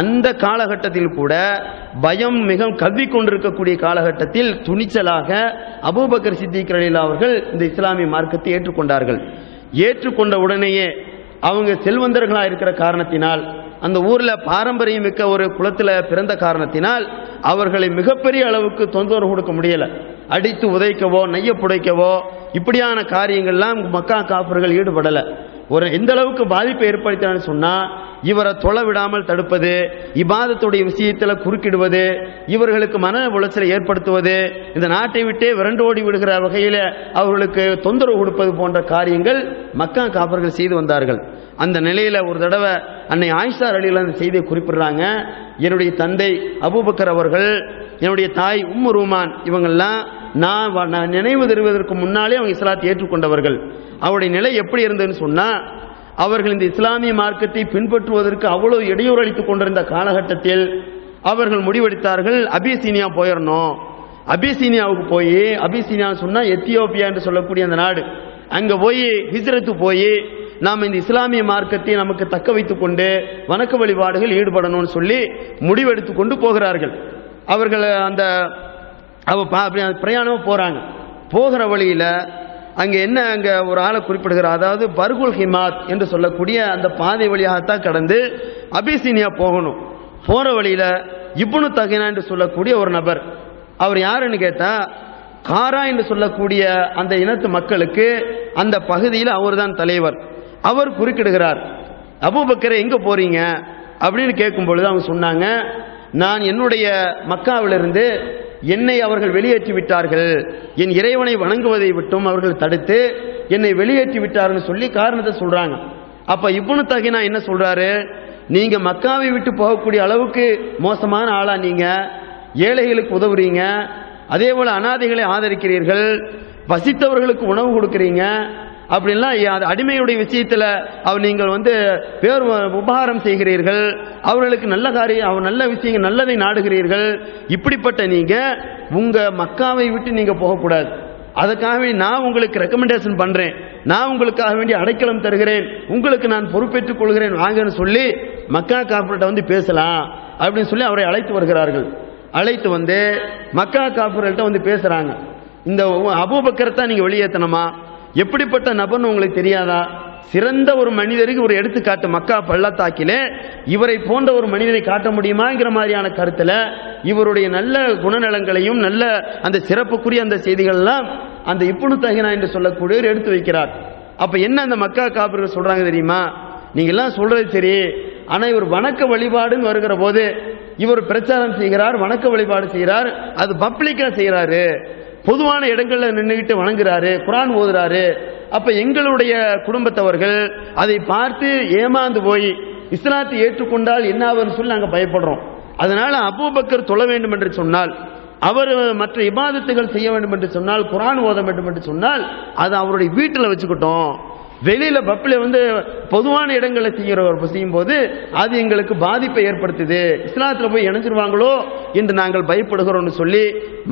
அந்த காலகட்டத்தில் கூட பயம் மிக கவ்வி கொண்டிருக்கக்கூடிய காலகட்டத்தில் துணிச்சலாக அபூபக்கர் சித்திக் ரலியல்லாஹு அவர்கள் இந்த இஸ்லாமிய மார்க்கத்தை ஏற்றுக்கொண்டார்கள். ஏற்றுக்கொண்ட உடனேயே அவங்க செல்வந்தர்களாக இருக்கிற காரணத்தினால், அந்த ஊர்ல பாரம்பரியம் மிக்க ஒரு குலத்தில் பிறந்த காரணத்தினால் அவர்களை மிகப்பெரிய அளவுக்கு தொந்தரவு கொடுக்க முடியல. அடித்து உதைக்கவோ நைய புடைக்கவோ இப்படியான காரியங்கள்லாம் மக்கா காஃபிர்கள் ஈடுபடல. ஒரு எந்த அளவுக்கு பாதிப்பை ஏற்படுத்தினான்னு சொன்னா, இவரை தொலை விடாமல் தடுப்பது, இபாதத்துடைய விஷயத்தில் குறுக்கிடுவது, இவர்களுக்கு மன உளைச்சலை ஏற்படுத்துவது, இந்த நாட்டை விட்டே விரண்டோடி விடுகிற வகையில் அவர்களுக்கு தொந்தரவு கொடுப்பது போன்ற காரியங்கள் மக்கா காஃபிர்கள் செய்து வந்தார்கள். அந்த நிலையில ஒரு தடவை அன்னை ஆயிஷா ரலியல்லாஹு அந்த செய்தியை குறிப்பிடுறாங்க. என்னுடைய தந்தை அபூபக்கர் அவர்கள், என்னுடைய தாய் உம்மு ரூமான், இவங்கெல்லாம் நான் நினைவு தருவதற்கு முன்னாலே அவங்க இஸ்லாத்தை ஏற்றுக்கொண்டவர்கள். அவருடைய நிலை எப்படி இருந்ததுன்னு சொன்னா, அவர்கள் இந்த இஸ்லாமிய மார்க்கத்தை பின்பற்றுவதற்கு அவ்வளவு இடையூறு அளித்துக் கொண்டிருந்த காலகட்டத்தில் அவர்கள் முடிவெடுத்தார்கள், அபிசீனியா போயிடணும். அபிசீனியாவுக்கு போய், அபிசீனியா சொன்னா எத்தியோப்பியா என்று சொல்லக்கூடிய அந்த நாடு, அங்க போய் ஹிஜ்ரத்து போய் நாம் இந்த இஸ்லாமிய மார்க்கத்தை நமக்கு தக்க வைத்துக் கொண்டு வணக்க வழிபாடுகள் ஈடுபடணும்னு சொல்லி முடிவெடுத்துக் கொண்டு போகிறார்கள். அவர்கள் அந்த பிரயாணம் போறாங்க. போகிற வழியில அங்க என்ன, அங்க ஒரு ஆளை குறிப்பிடுகிறார். அதாவது பர்குல் ஹிமாத் என்று சொல்லக்கூடிய அந்த பாதை வழியாகத்தான் கடந்து அபிசீனியா போகணும். போற வழியில இப்னு தகினா என்று சொல்லக்கூடிய ஒரு நபர், அவர் யாருன்னு கேட்டா, காரா என்று சொல்லக்கூடிய அந்த இனத்து மக்களுக்கு அந்த பகுதியில் அவர் தான் தலைவர். அவர் குறுக்கிடுகிறார், அபூபக்கரை எங்க போறீங்க அப்படின்னு கேட்கும் பொழுது அவங்க சொன்னாங்க, நான் என்னுடைய மக்காவிலிருந்து என்னை அவர்கள் வெளியேற்றி விட்டார்கள், என் இறைவனை வணங்குவதை விட்டும் அவர்கள் தடுத்து என்னை வெளியேற்றி விட்டார்கள் சொல்லி காரணத்தை சொல்றாங்க. அப்ப இப்னு தகினா என்ன சொல்றாரு, நீங்க மக்காவை விட்டு போகக்கூடிய அளவுக்கு மோசமான ஆளா, நீங்க ஏழைகளுக்கு உதவுறீங்க, அதே போல அனாதைகளை ஆதரிக்கிறீர்கள், பசித்தவர்களுக்கு உணவு கொடுக்கிறீங்க, அப்படின்லாம் அடிமையுடைய விஷயத்துல நீங்கள் பேர் உபகாரம் செய்கிறீர்கள், அவர்களுக்கு நல்ல காரியம் நல்ல விஷயங்கள் நல்லதை நாடுகிறீர்கள். இப்படிப்பட்ட நீங்க உங்க மக்காவை விட்டு நீங்க போகக்கூடாது. அதுக்காக நான் உங்களுக்கு ரெக்கமெண்டேஷன் பண்றேன், நான் உங்களுக்காக வேண்டி அடைக்கலம் தருகிறேன், உங்களுக்கு நான் பொறுப்பேற்றுக் கொள்கிறேன், வாங்கன்னு சொல்லி மக்கா காஃபிர்கிட்ட பேசலாம் அப்படின்னு சொல்லி அவரை அழைத்து வருகிறார்கள். அழைத்து மக்கா காஃபிர்கள்ட்ட பேசுறாங்க. இந்த அபூபக்கரை தான் நீங்க வெளியேற்றணுமா, எப்படிப்பட்ட நபர்னு உங்களுக்கு தெரியாதா, சிறந்த ஒரு மனிதருக்கு ஒரு எடுத்துக்காட்டு மக்கா பள்ளத்தாக்கிலே இவரை போன்ற ஒரு மனிதனை காட்ட முடியுமாங்கிற மாதிரியான கருத்துல இவருடைய நல்ல குணநலங்களையும் நல்ல அந்த சிறப்புக்குரிய அந்த செய்திகள் எல்லாம் அந்த இப்னு தகினா என்று சொல்லக்கூடியவர் எடுத்து வைக்கிறார். அப்ப என்ன அந்த மக்கா காபிர்கள் சொல்றாங்க தெரியுமா, நீங்க எல்லாம் சொல்றது சரி, ஆனா இவர் வணக்க வழிபாடுன்னு வருகிற போது இவர் பிரச்சாரம் செய்கிறார், வணக்க வழிபாடு செய்கிறார், அது பப்ளிக்கா செய்யறாரு, பொதுவான இடங்கள்ல நின்றுகிட்டு வணங்குறாரு, குர்ஆன் ஓதுறாரு. அப்ப எங்களுடைய குடும்பத்தவர்கள் அதை பார்த்து ஏமாந்து போய் இஸ்லாத்தை ஏற்றுக்கொண்டால் என்ன ஆகும்னு சொல்லி நாங்க பயப்படுறோம். அதனால அபூபக்கர் தொழ வேண்டும் என்று சொன்னால், அவர் மற்ற இபாதத்துகள் செய்ய வேண்டும் என்று சொன்னால், குர்ஆன் ஓத வேண்டும் என்று சொன்னால் அது அவருடைய வீட்டில் வச்சுக்கிட்டோம், வெளியில பப்பில பொதுவான இடங்களை செய்யும் போது அது எங்களுக்கு பாதிப்பை ஏற்படுத்துது, இஸ்லாத்துல போய் இணைஞ்சிருவாங்களோ என்று நாங்கள் பயப்படுகிறோம்னு சொல்லி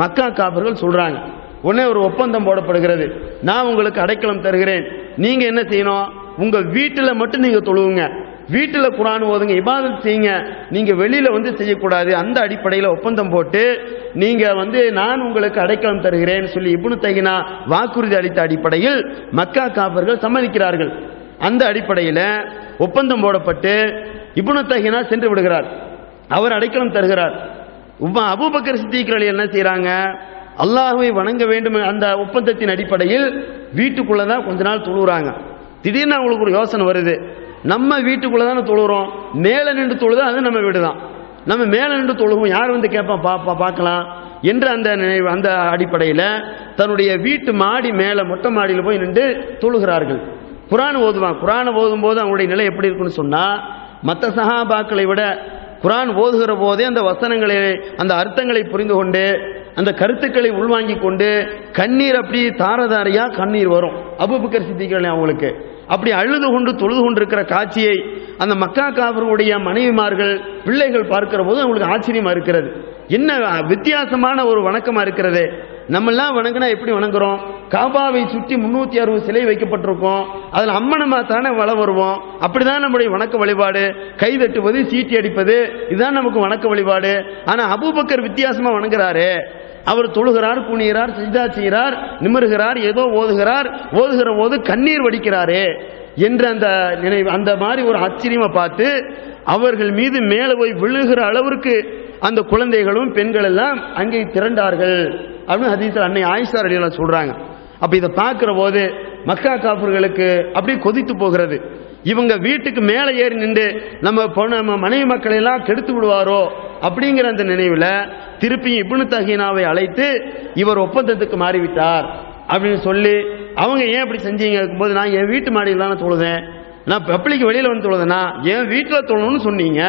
மக்கா காஃபிர்கள் சொல்றாங்க. உடனே ஒரு ஒப்பந்தம் போடப்படுகிறது, நான் உங்களுக்கு அடைக்கலம் தருகிறேன், நீங்க என்ன செய்யணும், உங்க வீட்டுல மட்டும் நீங்க தொழுவுங்க, வீட்டுல குர்ஆன் ஓதுங்க, இபாதத் செய்யுங்க, நீங்க வெளியில செய்யக்கூடாது. அந்த அடிப்படையில் ஒப்பந்தம் போட்டு நீங்க நான் உங்களுக்கு அடைக்கலம் தருகிறேன் சொல்லி இப்னு தகினா வாக்குறுதி அளித்த அடிப்படையில் மக்கா காஃபிர்கள் சம்மதிக்கிறார்கள். அந்த அடிப்படையில் ஒப்பந்தம் போடப்பட்டு இப்னு தகினா சென்று விடுகிறார், அவர் அடைக்கலம் தருகிறார். அபூபக்கர் சித்திக் ரலியல்லாஹு என்ன செய்யறாங்க, அல்லாஹ்வை வணங்க வேண்டும் அந்த ஒப்பந்தத்தின் அடிப்படையில் வீட்டுக்குள்ளதான் கொஞ்ச நாள் தொழுகிறாங்க. திடீர்னு அவங்களுக்கு ஒரு யோசனை வருது, நம்ம வீட்டுக்குள்ளதான தொழுகிறோம், மேல நின்று தொழுது அது நம்ம வீடுதான், நம்ம மேல நின்று தொழுவோம், யார் கேட்பா பார்க்கலாம் என்ற அந்த அடிப்படையில் தன்னுடைய வீட்டு மாடி மேல மொட்டை மாடியில் போய் நின்று தொழுகிறார்கள். குர்ஆன் ஓதுவான். குர்ஆன் ஓதும் போது அவங்களுடைய நிலை எப்படி இருக்குன்னு சொன்னா, மற்ற சஹாபாக்களை விட குர்ஆன் ஓதுகிற போதே அந்த வசனங்களை அந்த அர்த்தங்களை புரிந்து கொண்டு அந்த கருத்துக்களை உள்வாங்கிக் கொண்டு கண்ணீர் அப்படி தாரதாரையா கண்ணீர் வரும். அபூபக்கர் சித்திக் அவங்களுக்கு அப்படி அழுது கொண்டு தொழுது கொண்டிருக்கிற காட்சியை அந்த மக்கா காஃபிர்களுடைய மனைவிமார்கள் பிள்ளைகள் பார்க்கிற போது அவங்களுக்கு ஆச்சரியமா இருக்கிறது. என்ன வித்தியாசமான ஒரு வணக்கமா இருக்கிறது, நம்மெல்லாம் வணங்கினா எப்படி வணங்குறோம்? காபாவை சுற்றி 360 சிலை வைக்கப்பட்டிருக்கும், அதில் அம்மனமா தானே வளம் வருவோம். அப்படிதான் நம்முடைய வணக்க வழிபாடு. கை தட்டுவது, சீட்டி அடிப்பது, இதுதான் நமக்கு வணக்க வழிபாடு. ஆனா அபூபக்கர் வித்தியாசமா வணங்குறாரு. அவர் தொழுகிறார், குனிகிறார், சிஜ்தா செய்கிறார், நிமிருகிறார், ஏதோ ஓதுகிறார், ஓதுகிற போது கண்ணீர் வடிக்கிறாரே என்ற அந்த நினைவு, அந்த மாதிரி ஒரு ஆச்சரியமா பார்த்து அவர்கள் மீது மேலே போய் விழுகிற அளவிற்கு அந்த குழந்தைகளும் பெண்கள் எல்லாம் அங்கே திரண்டார்கள் அப்படின்னு ஹதீஸ்ல அன்னை ஆயிஷா ரலியல்லாஹு சொல்றாங்க. அப்ப இதை பார்க்கிற போது மக்கா காஃபிர்களுக்கு அப்படியே கொதித்து போகிறது. இவங்க வீட்டுக்கு மேலே ஏறி நின்று நம்ம மனைவி மக்களை எல்லாம் கெடுத்து விடுவாரோ அப்படிங்கிற அந்த நினைவில் திருப்பி இப்னு தஹீனாவை அழைத்து இவர் ஒப்பந்தத்துக்கு மாறிவிட்டார் அப்படின்னு சொல்லி, அவங்க ஏன் அப்படி செஞ்சீங்க இருக்கும்போது, நான் என் வீட்டு மாடியில் தானே தொழுதேன், நான் பப்ளிக் வெளியில் வந்து தொழுதேனா, என் வீட்டில் தொழணும்னு சொன்னீங்க,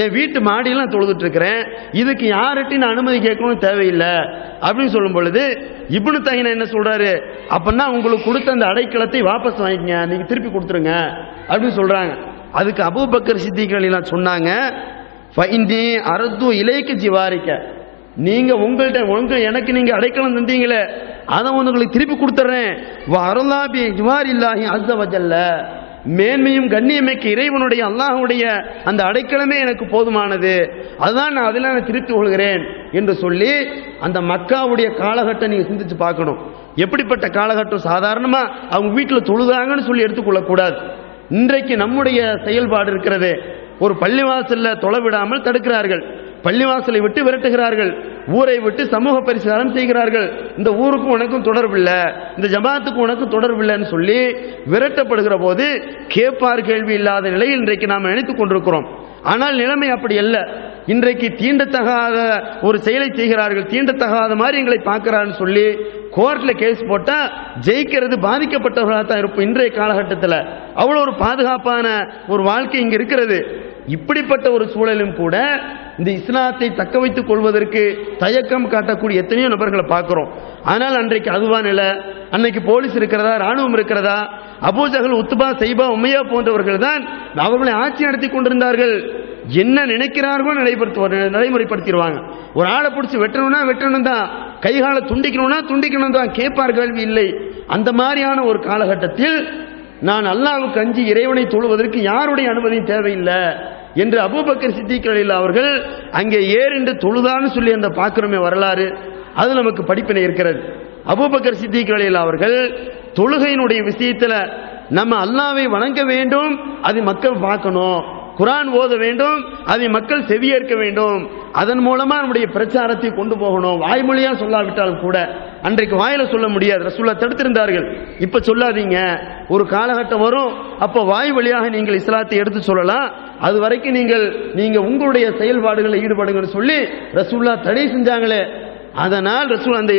என் வீட்டு மாடியெல்லாம் தொழுதுட்டு இருக்கிறேன், இதுக்கு யார்கிட்டையும் நான் அனுமதி கேட்கணும்னு தேவையில்லை அப்படின்னு சொல்லும் பொழுது இப்னு தஹீனா என்ன சொல்றாரு, அப்பன்னா உங்களுக்கு கொடுத்த அந்த அடைக்கலத்தை வாபஸ் வாங்கிக்கங்க, நீங்க திருப்பி கொடுத்துருங்க அப்படின்னு சொல்றாங்க. அதுக்கு அபூபக்கர் சித்திக் ரலியல்லாஹு சொன்னாங்க, ஃபஇன்னி அரது இலைக்கு ஜிவாரிக்க, நீங்க உங்கள்கிட்ட எனக்கு நீங்க அடைக்கலம் தந்தீங்களே அதை உங்களுக்கு திருப்பி கொடுத்துறேன். வரலாபி ஜிவாரில்லாஹி அஸ்ஸ வஜல்ல, மேன்மையும் கண்ணியமைக்கு இறைவனுடைய அல்லாஹ்வுடைய அந்த அடைக்கலமே எனக்கு போதுமானது, அதுதான் நான் அதில் நான் திருத்திக் கொள்கிறேன் என்று சொல்லி, அந்த மக்காவுடைய காலகட்டம் நீங்க சிந்திச்சு பார்க்கணும். எப்படிப்பட்ட காலகட்டம்? சாதாரணமா அவங்க வீட்டில் தொழுதாங்கன்னு சொல்லி எடுத்துக்கொள்ளக்கூடாது. இன்றைக்கு நம்முடைய செயல்பாடு இருக்கிறது, ஒரு பள்ளிவாசல்ல தொலை விடாமல் தடுக்கிறார்கள், பள்ளிவாசலை விட்டு விரட்டுகிறார்கள், ஊரை விட்டு சமூக பரிசாரம் செய்கிறார்கள். இந்த ஊருக்கும் உனக்கும் தொடர்பு இல்லை, இந்த ஜமாத்துக்கும் உனக்கும் தொடர்பு இல்லைன்னு சொல்லி விரட்டப்படுகிற போது கேட்பார் கேள்வி இல்லாத நிலையில் இன்றைக்கு நாம் நினைத்துக் கொண்டிருக்கிறோம். ஆனால் நிலைமை அப்படி அல்ல. இன்றைக்கு தீண்டத்தகாத ஒரு செயலை செய்கிறார்கள், தீண்டத்தகாத மாதிரி எங்களை பார்க்கிறான்னு சொல்லி கோர்ட்ல கேஸ் போட்டா ஜெயிக்கிறது பாதிக்கப்பட்டவர்களாக தான் இருப்போம். இன்றைய காலகட்டத்தில் அவ்வளோ ஒரு பாதுகாப்பான ஒரு வாழ்க்கை இங்க இருக்கிறது. இப்படிப்பட்ட ஒரு சூழலும் கூட இந்த இஸ்லாத்தை தக்க வைத்துக் கொள்வதற்கு தயக்கம் காட்டக்கூடிய எத்தனையோ நபர்களை பார்க்கிறோம். ஆனால் அன்றைக்கு அதுவான் இல்லை. அன்னைக்கு போலீஸ் இருக்கிறதா, ராணுவம் இருக்கிறதா? அபூஜஹல், உத்பா, சைபா, உமையா போன்றவர்கள் தான் அவர்களை ஆட்சி நடத்தி கொண்டிருந்தார்கள். என்ன நினைக்கிறார்களோ நடைமுறைப்படுத்திடுவாங்க. ஒரு ஆளை பிடிச்சி வெட்டணும்னா வெட்டணும் தான், கைகால துண்டிக்கணும்னா துண்டிக்கணும் தான், கேட்பார் கேள்வி இல்லை. அந்த மாதிரியான ஒரு காலகட்டத்தில் நான் அல்லாஹ்வுக்கு அஞ்சி இறைவனை தொழுவதற்கு யாருடைய அனுமதியும் தேவையில்லை என்று அபூபக்கர் சித்திக் ரலியல்லாஹு அவர்கள் அங்கே ஏறிண்டு தொழுதான்னு சொல்லி அந்த பார்க்கிறோமே வரலாறு, அது நமக்கு படிப்பினை இருக்கிறது. அபூபக்கர் சித்திக் ரலியல்லாஹு அவர்கள் தொழுகையினுடைய விஷயத்தில் நம்ம அல்லாஹ்வை வணங்க வேண்டும், அதை மக்கள் பார்க்கணும், குர்ஆன் ஓத வேண்டும், அதை மக்கள் செவியேற்க வேண்டும், அதன் மூலமா நம்முடைய பிரச்சாரத்தை கொண்டு போகணும். வாய்மொழியா சொல்லாவிட்டாலும் கூட அன்றைக்கு வாயில சொல்ல முடியாது, ரசூலுல்லாஹ் தடுத்திருந்தார்கள். இப்ப சொல்லாதீங்க, ஒரு காலகட்டம் வரும், அப்ப வாய் வழியாக நீங்கள் இஸ்லாத்தை எடுத்து சொல்லலாம், அது வரைக்கும் நீங்க உங்களுடைய செயல்பாடுகளில் ஈடுபடுங்கன்னு சொல்லி ரசூலுல்லாஹ் தடை செஞ்சாங்களே. அதனால் ரசூல் அந்த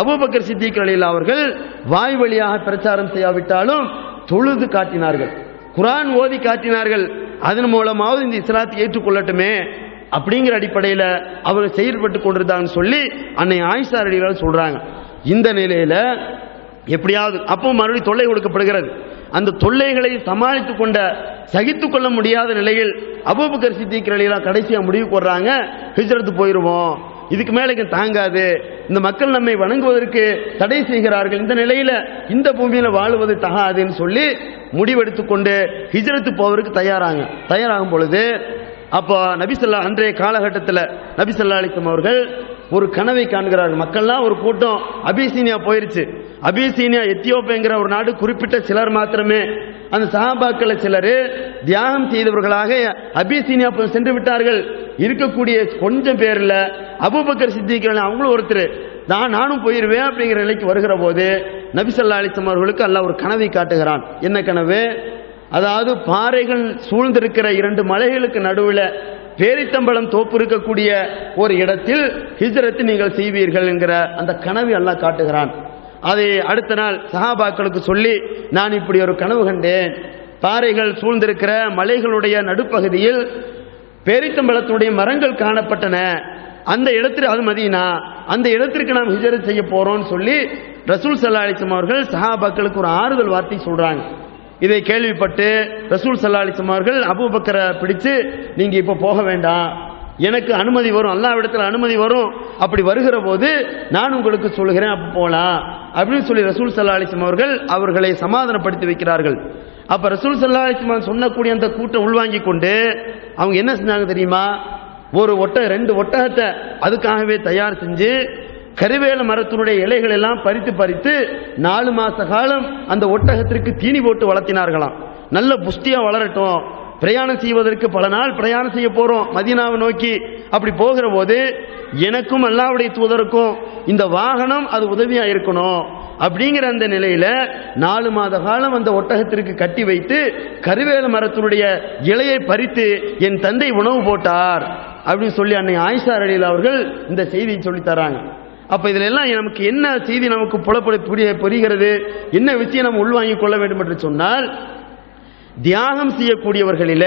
அபூபக்கர் சித்திக் ரலியல்லாஹு அவர்கள் வாய் வழியாக பிரச்சாரம் செய்யாவிட்டாலும் தொழுது காட்டினார்கள், குர்ஆன் ஓதி காட்டினார்கள். அதன் மூலமாவது இந்த இஸ்லாத்தை ஏற்றுக்கொள்ளட்டுமே அப்படிங்கிற அடிப்படையில் அவர்கள் செயல்பட்டு கொண்டிருந்தாங்கன்னு சொல்லி அன்னை ஆயிஷா ரலியல்லாஹு சொல்றாங்க. இந்த நிலையில எப்படியாவது அப்போ மறுபடியும் தொல்லை கொடுக்கப்படுகிறது. அந்த தொல்லைகளை சமாளித்துக் கொண்ட சகித்துக் கொள்ள முடியாத நிலையில் அபூபக்கர் சித்திக் ரலியல்லாஹு கடைசியா முடிவு போடுறாங்க, ஹிஜ்ரத் போயிருவோம், இதுக்கு மேலே தாங்காது, இந்த மக்கள் நம்மை வணங்குவதற்கு தடை செய்கிறார்கள், இந்த நிலையில இந்த பூமியில வாழுவது தகாதுன்னு சொல்லி முடிவெடுத்துக் கொண்டு ஹிஜ்ரத்து போவதற்கு தயாராகும் பொழுது அப்போ அன்றைய காலகட்டத்தில் நபி ஸல்லல்லாஹு அலைஹி வஸல்லம் அவர்கள் ஒரு கனவை காண்கிறார்கள். மக்கள்லாம் ஒரு கூட்டம் அபிசீனியா போயிருச்சு. அபிசீனியா எத்தியோப்பியாங்கிற ஒரு நாடு, குறிப்பிட்ட சிலர் மாத்திரமே, அந்த சஹாபாக்கள் சிலர் தியாகம் செய்தவர்களாக அபிசீனியா சென்று விட்டார்கள். இருக்கக்கூடிய கொஞ்சம் பேர்ல அபூபக்கர் சித்திக் அவங்களும் ஒருத்தர், நானும் போயிருவேன் அப்படிங்கிற நிலைக்கு வருகிற போது நபி ஸல்லல்லாஹு அலைஹி வஸல்லம் அவர்களுக்கு அல்லாஹ் ஒரு கனவை காட்டுகிறான். என்ன கனவு? அதாவது பாறைகள் சூழ்ந்திருக்கிற 2 மலைகளுக்கு நடுவில் பேரித்தம்பளம் தோப்பு இருக்கக்கூடிய ஒரு இடத்தில் ஹிஜ்ரத் நீங்கள் செய்வீர்கள் என்கிற அந்த கனவை அல்லாஹ் காட்டுகிறான். அதை அடுத்த நாள் சஹாபாக்களுக்கு சொல்லி, நான் இப்படி ஒரு கனவு கண்டேன், பாறைகள் சூழ்ந்திருக்கிற மலைகளுடைய நடுப்பகுதியில் பேரித்தம்பளத்துடைய மரங்கள் காணப்பட்டன, அந்த இடத்தில், அது மதீனா, அந்த இடத்திற்கு நாம் ஹிஜ்ரத் செய்ய போறோம்னு சொல்லி ரசூல் ஸல்லல்லாஹு அலைஹி வஸல்லம் அவர்கள் சஹாபாக்களுக்கு ஒரு ஆறுதல் வார்த்தை சொல்றாங்க. இதை கேள்விப்பட்டு ரசூல் ஸல்லல்லாஹு அலைஹி வஸல்லம் அவர்கள் அபூபக்கரை பிடிச்சு, நீங்க இப்ப போக வேண்டாம், எனக்கு அனுமதி வரும், அல்லாஹ்விடத்தில் அனுமதி வரும். அப்படி வருகிற போது நான் உங்களுக்கு சொல்கிறேன், அப்ப போலாம் அப்படின்னு சொல்லி ரசூல் ஸல்லல்லாஹு அலைஹி வஸல்லம் அவர்கள் அவர்களை சமாதானப்படுத்தி வைக்கிறார்கள். அப்ப ரசூல் ஸல்லல்லாஹு அலைஹி வஸல்லம் சொன்னக்கூடிய அந்த கூட்டம் உள்வாங்கி கொண்டு அவங்க என்ன செஞ்சாங்க தெரியுமா? ஒரு ரெண்டு ஒட்டகத்தை அதுக்காகவே தயார் செஞ்சு கருவேல மரத்தினுடைய இலைகள் எல்லாம் பறித்து பறித்து 4 மாச காலம் அந்த ஒட்டகத்திற்கு தீனி போட்டு வளர்த்தினார்களாம். நல்ல புஷ்டியா வளரட்டும், பிரயாணம் செய்வதற்கு பல நாள் பிரயாணம் செய்ய போறோம் மதீனாவை நோக்கி. அப்படி போகிற போது எனக்கும் அல்லாஹ்வுடைய தூதருக்கும் இந்த வாகனம் அது உதவியா இருக்கணும் அப்படிங்கிற அந்த நிலையில 4 மாத காலம் அந்த ஒட்டகத்திற்கு கட்டி வைத்து கருவேல மரத்தினுடைய இலையை பறித்து என் தந்தை உணவு போட்டார் அப்படின்னு சொல்லி அன்னை ஆயிஷா ரலியல்லாஹு அவர்கள் இந்த செய்தியை சொல்லி தராங்க. அப்ப இதுல எல்லாம் நமக்கு என்ன செய்தி நமக்கு புரிகிறது, என்ன விஷயம் நம்ம உள்வாங்கிக் கொள்ள வேண்டும் என்று சொன்னால், தியாகம் செய்யக்கூடியவர்களில,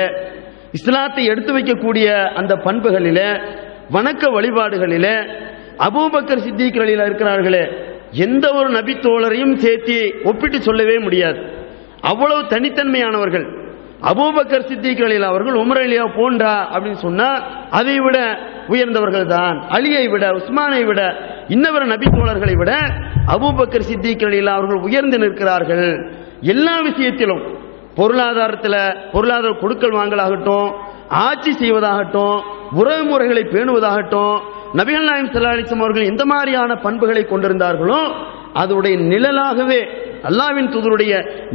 இஸ்லாத்தை எடுத்து வைக்கக்கூடிய அந்த பண்புகளில, வணக்க வழிபாடுகளில அபூபக்கர் சித்திக் ரலியல்லாஹு இருக்கிறார்களே, எந்த ஒரு நபி தோழரையும் சேர்த்து ஒப்பிட்டு சொல்லவே முடியாது. அவ்வளவு தனித்தன்மையானவர்கள். அபூபக்கர் சித்திக் ரலியல்லாஹு அவர்கள் உமர் அலியா போன்றா அப்படின்னு சொன்னா அதை விட உயர்ந்தவர்கள் தான். அலியை விட, உஸ்மானை விட, இன்னவர நபி தோழர்களை விட அபூபக்கர் சித்திக் ரலியல்லாஹு அவர்கள் உயர்ந்து நிற்கிறார்கள். எல்லா விஷயத்திலும், பொருளாதார கொடுக்கல் வாங்கலாகட்டும், ஆட்சி செய்வதாகட்டும், உறவு முறைகளை பேணுவதாகட்டும், நபிகள் நாயகம் ஸல்லல்லாஹு அலைஹி வஸல்லம் அவர்கள் எந்த மாதிரியான பண்புகளை கொண்டிருந்தார்களோ அதனுடைய நிழலாகவே, அல்லாஹ்வின் தூதருடைய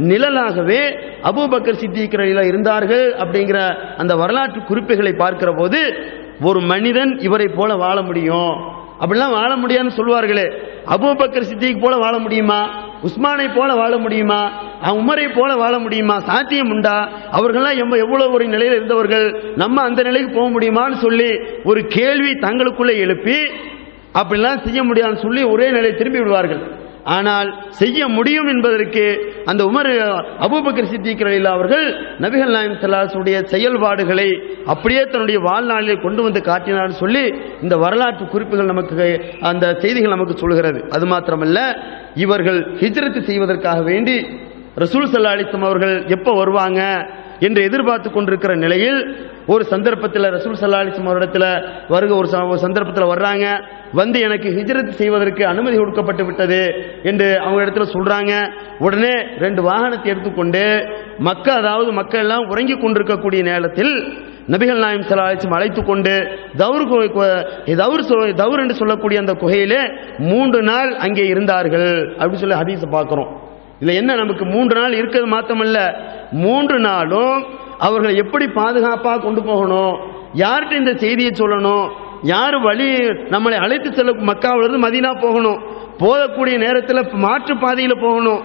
நிழலாகவே அபூபக்கர் சித்திக் ரலியல்லாஹு இருந்தார்கள். அப்படிங்கிற அந்த வரலாற்று குறிப்புகளை பார்க்கிற போது ஒரு மனிதன் இவரை போல வாழ முடியும், அப்படிலாம் வாழ முடியாதுன்னு சொல்வார்களே, அபூபக்கர் சித்திக் போல வாழ முடியுமா? உஸ்மானை போல வாழ முடியுமா? உமரை போல வாழ முடியுமா? சாத்தியம் உண்டா? அவர்கள்லாம் எவ்வளவு ஒரு நிலையில் இருந்தவர்கள், நம்ம அந்த நிலைக்கு போக முடியுமான்னு சொல்லி ஒரு கேள்வி தங்களுக்குள்ளே எழுப்பி அப்படிலாம் செய்ய முடியாதுன்னு சொல்லி ஒரே நிலையை திரும்பி விடுவார்கள். ஆனால் செய்ய முடியும் என்பதற்கு அந்த அபூபக்கர் சித்திக் ரலியல்லாஹு அவர்கள் நபிகள் நாயகம் ஸல்லல்லாஹு அலைஹி வஸல்லம் செயல்பாடுகளை அப்படியே தன்னுடைய வாழ்நாளிலே கொண்டு வந்து காட்டினார் சொல்லி இந்த வரலாற்று குறிப்புகள் நமக்கு, அந்த செய்திகள் நமக்கு சொல்கிறது. அது மாத்திரமல்ல, இவர்கள் ஹிஜ்ரத் செய்வதற்காக வேண்டி ரசூல் ஸல்லல்லாஹு அலைஹி வஸல்லம் அவர்கள் எப்போ வருவாங்க என்று எதிர்பார்த்து கொண்டிருக்கிற நிலையில் ஒரு சந்தர்ப்பத்தில் ரசூல் ஸல்லல்லாஹு அலைஹி வஸல்லம் அவரிடத்தில் ஒரு சந்தர்ப்பத்தில் வர்றாங்க. வந்து எனக்கு ஹிஜ்ரத் செய்வதற்கு அனுமதி கொடுக்கப்பட்டு விட்டது என்று அவங்க இடத்துல சொல்றாங்க. உடனே 2 வாகனத்தை எடுத்துக்கொண்டு அதாவது மக்கள் எல்லாம் உறங்கி கொண்டிருக்கக்கூடிய நேரத்தில் நபிகள் நாயகம் ஸல்லல்லாஹு அலைஹி வஸல்லம் அழைத்து கொண்டு தௌர் என்று சொல்லக்கூடிய அந்த குகையிலே 3 நாள் அங்கே இருந்தார்கள் அப்படின்னு சொல்லி ஹதீஸை பார்க்கிறோம். இதுல என்ன, நமக்கு 3 நாள் இருக்கிறது மாத்திரமல்ல, 3 நாளும் அவர்கள் எப்படி பாதுகாப்பாக கொண்டு போகணும், யார்கிட்ட இந்த செய்தியை சொல்லணும், யாரு வழி நம்மளை அழைத்து செல்ல, மக்காவிலிருந்து மதீனா போகணும், போகக்கூடிய நேரத்தில் மாற்று பாதையில போகணும்,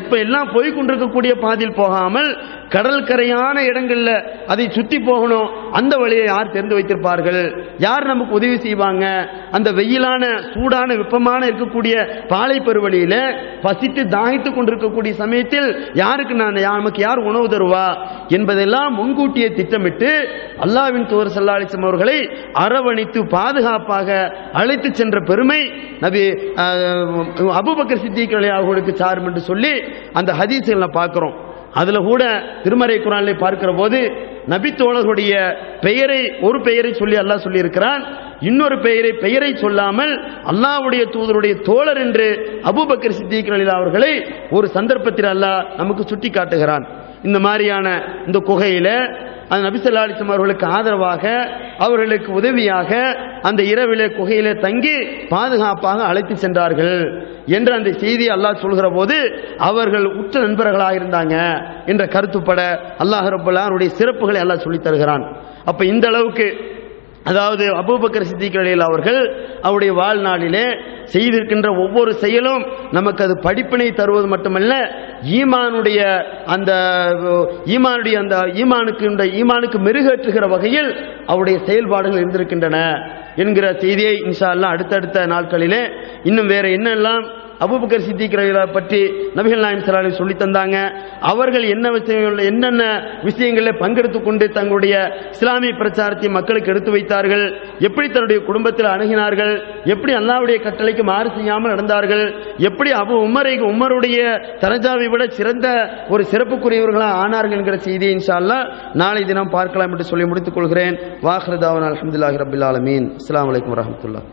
எப்ப எல்லாம் போய் கொண்டிருக்கக்கூடிய பாதையில் போகாமல் கடற்கரையான இடங்கள்ல அதை சுத்தி போகணும். அந்த வழியை யார் தெரிந்து வைத்திருப்பார்கள், யார் நமக்கு உதவி செய்வாங்க? அந்த வெயிலான சூடான வெப்பமான இருக்கக்கூடிய பாலை பெருவழியில பசித்து தாகித்து கொண்டிருக்கக்கூடிய சமயத்தில் நமக்கு யார் உணவு தருவா என்பதெல்லாம் முன்கூட்டியே திட்டமிட்டு அல்லாஹ்வின் தூதர் ஸல்லல்லாஹு அலைஹி வஸல்லம் அவர்களை அரவணைத்து பாதுகாப்பாக அழைத்து சென்ற பெருமை நபி அபூபக்கர் சித்திக் ரலியல்லாஹு அவர்களுக்கு சாரும் என்று சொல்லி அந்த ஹதீஸ்களை பார்க்கிறோம். அதுல கூட திருமறை குர்ஆனிலே பார்க்கிற போது நபி தோழர்களுடைய ஒரு பெயரை சொல்லி அல்லாஹ் சொல்லி இருக்கிறான். இன்னொரு பெயரை சொல்லாமல் அல்லாஹ்வுடைய தூதருடைய தோழர் என்று அபூபக்கர் சித்திக் ரலியல்லாஹு அவர்களை ஒரு சந்தர்ப்பத்தில் அல்லாஹ் நமக்கு சுட்டி காட்டுகிறான். இந்த மாதிரியான இந்த குகையில அந்த நபி ஸல்லல்லாஹு அலைஹி வஸல்லம் அவர்களுக்கு ஆதரவாக, அவர்களுக்கு உதவியாக அந்த இரவிலே குகையிலே தங்கி பாதுகாப்பாக அழைத்து சென்றார்கள் என்ற அந்த செய்தியை அல்லாஹ் சொல்கிற போது அவர்கள் உற்ற நண்பர்களாக இருந்தாங்க என்ற கருத்துப்பட அல்லாஹ் ரப்பல் ஆலமீனுடைய சிறப்புகளை அல்லாஹ் சொல்லித் தருகிறான். அப்ப இந்த அளவுக்கு, அதாவது அபூபக்கர் சித்திக் ரலியல்லாஹு அவர்கள் அவருடைய வாழ்நாளிலே செய்திருக்கின்ற ஒவ்வொரு செயலும் நமக்கு அது படிப்பினை தருவது மட்டுமல்ல, ஈமானுக்கு மெருகேற்றுகிற வகையில் அவருடைய செயல்பாடுகள் இருந்திருக்கின்றன என்கிற செய்தியை இன்ஷா அல்லாஹ் அடுத்தடுத்த நாட்களிலே இன்னும் வேற என்னெல்லாம் அபூபக்கர் சித்திக் ரலியல்லாஹு பற்றி நபிகள் நாயகம் ஸல்லல்லாஹு அலைஹி வஸல்லம் சொல்லி தந்தாங்க. அவர்கள் என்னென்ன விஷயங்களில் பங்கெடுத்துக் கொண்டு தங்களுடைய இஸ்லாமிய பிரச்சாரத்தை மக்களுக்கு எடுத்து வைத்தார்கள், எப்படி தன்னுடைய குடும்பத்தில் அணுகினார்கள், எப்படி அல்லாஹ்வுடைய கட்டளைக்கு மாறு செய்யாமல் நடந்தார்கள், எப்படி உமருடைய தரஜாவை விட சிறந்த ஒரு சிறப்புக்குரியவர்களாக ஆனார்கள் என்கிற செய்தியை இன்ஷா அல்லாஹ் நாளை தினம் பார்க்கலாம் என்று சொல்லி முடித்துக் கொள்கிறேன். வாஹிரு தாவானா அல்ஹம்துலில்லாஹி ரப்பில் ஆலமீன். அஸ்ஸலாமு அலைக்கும் வரஹ்மத்துல்லாஹ்.